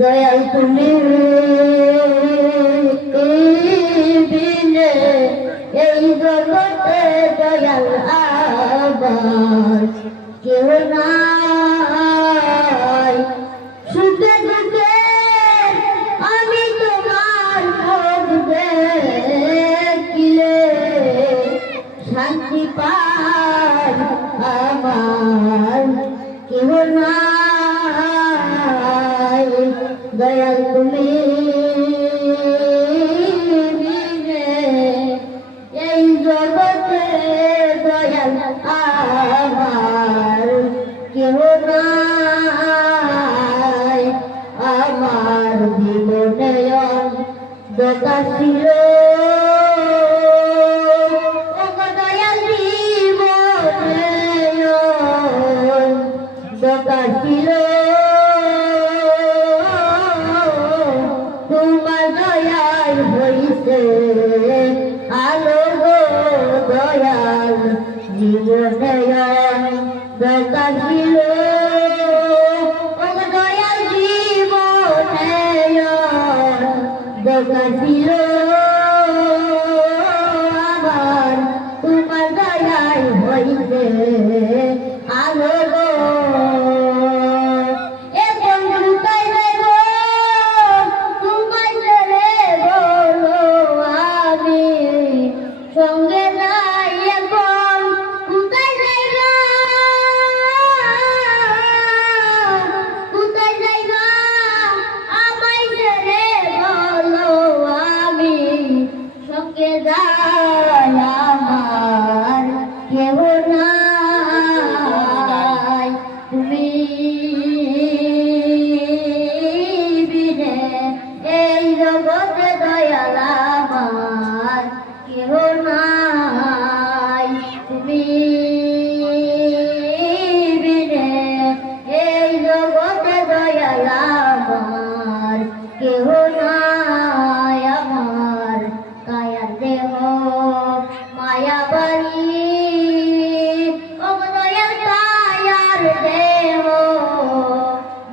দয়াল তুমি এই জগতে দয়াল আবার কেউ নাই। সুখে দুঃখে আমি তোমার মুখ দেখিলে, শান্তি পাই দয়াল তুমি এই জগতে দয়াল আমার কেহ নাই। আমার জীবনে দোকা হইছে আলো গো দয়াল, জীবনে দোকা ছিল। দয়াল, জীবনে দোকা ছিল। আমার তোমার দয়াল হইছে আমার কেহ